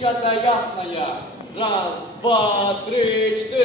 Тихая-то ясная. Раз, два, три, четыре.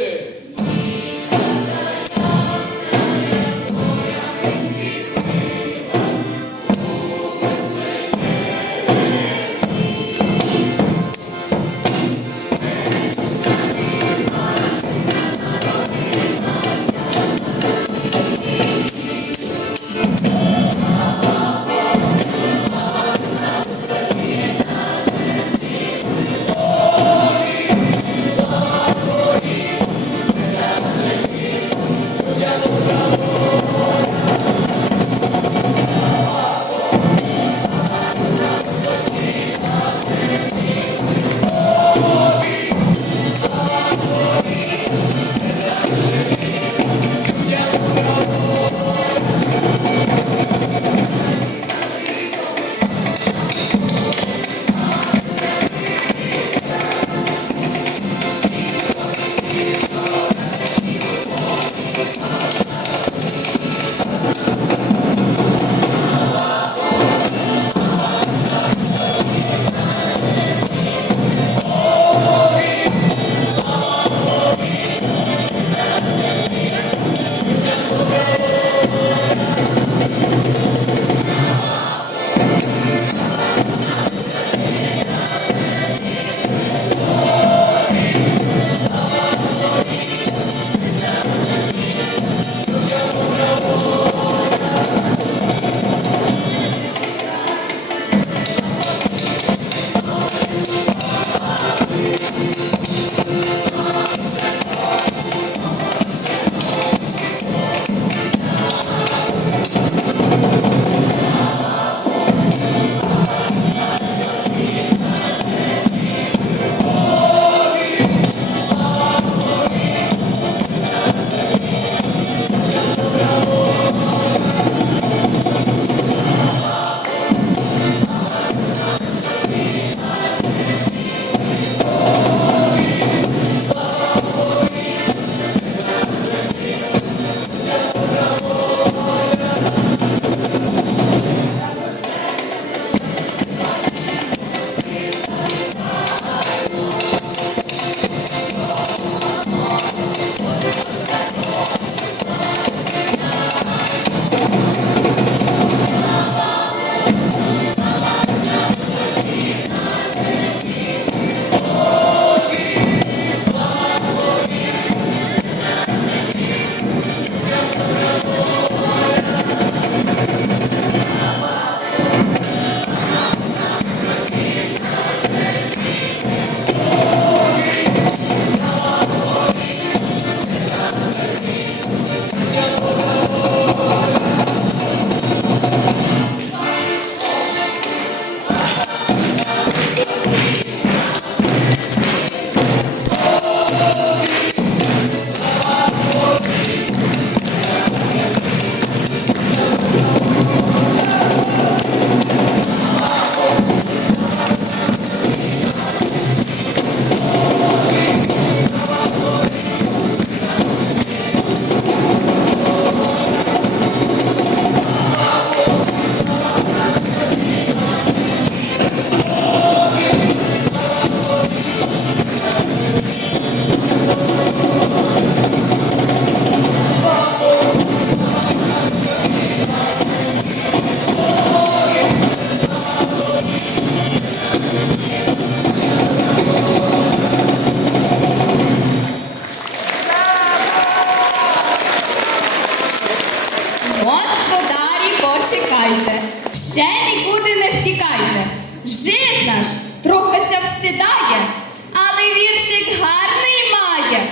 Почекайте, ще нікуди не втікайте. Жид наш трохи ся встидає, але віршик гарний має.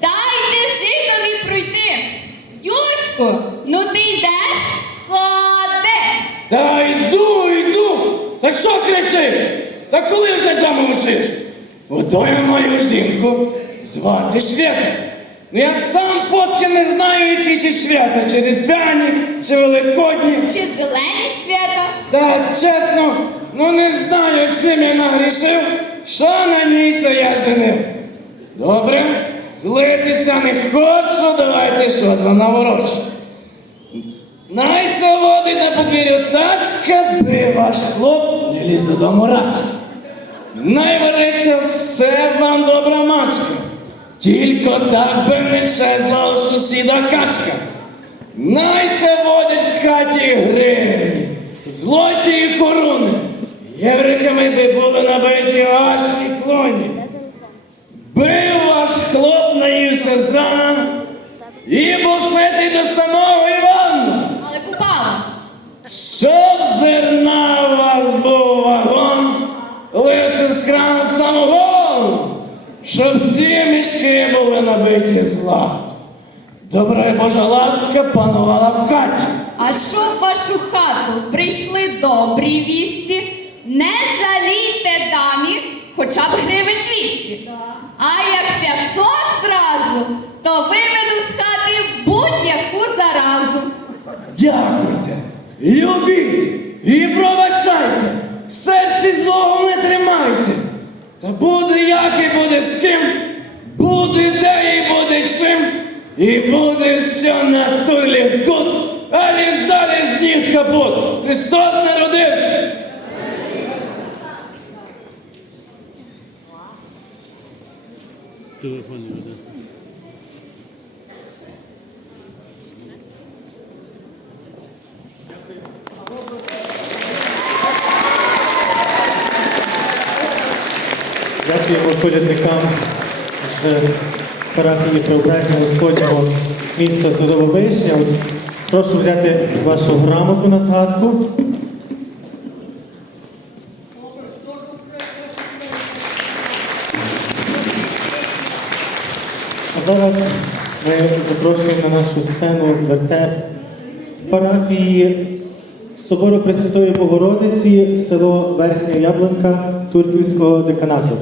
Дайте жидові пройти. Юську, ну ти йдеш? Ходи. Та йду, йду. Та що кричиш? Та коли вже цьому вчиш? Ото я маю жінку звати Швета. Ну я сам поки не знаю, які ті свята, чи різдвяні, чи великодні. Чи зелені свята? Та чесно, ну не знаю, чим я нагрішив, що на ній се я женив. Добре, злитися не хочу, давайте що з вона ворочу. Най се на подвір'ю тачка, би ваш хлоп не ліз додому радше. Найвариться все вам добра мачка. Тільки так би не щезла у сусіда качка. Най се водять в хаті гривні, злоті і корони. Євриками би були набиті ваші клоні. Бив ваш хлоп, наївся з рана, і був ситий до самого набиті злат. Добра Божа ласка панувала в хаті. А що в вашу хату прийшли добрі вісті, не жалійте дамі хоча б гривень 200. А як 500 зразу, то виведу з хати будь-яку заразу. Дякуйте, любіть і пробачайте, серці злого не тримайте. Та буде як і буде з ким, буде де і буде чим, і буде все на турлі гуд, а лізалі з ніг капут. Христос народився. Телефон веде. Дякуємо колядникам з парафії Преображення Господнього міста Судововишня. Прошу взяти вашу грамоту на згадку. А зараз ми запрошуємо на нашу сцену вертеп парафії Собору Пресвятої Богородиці, село Верхня Яблонка Турківського деканату.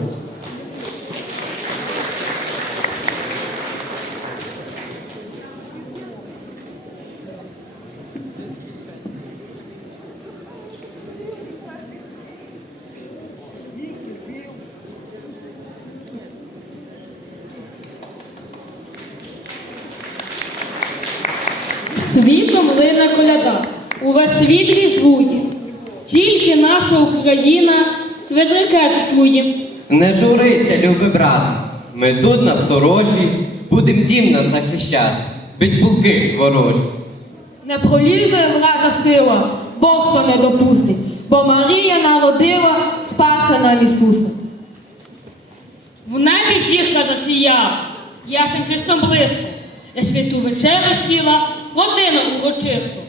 Лине коляда, увесь світ різдвує, тільки наша Україна свезрикету чує. Не журися, любий брате. Ми тут насторожі, будем дім нас захищати, від булки ворожі. Не пролізе вража сила, Бог то не допустить, бо Марія народила спаса нам Ісуса. В небі зірка засіяла, ясним чистом блиском, де святу вечерю сіла, годину урочисту.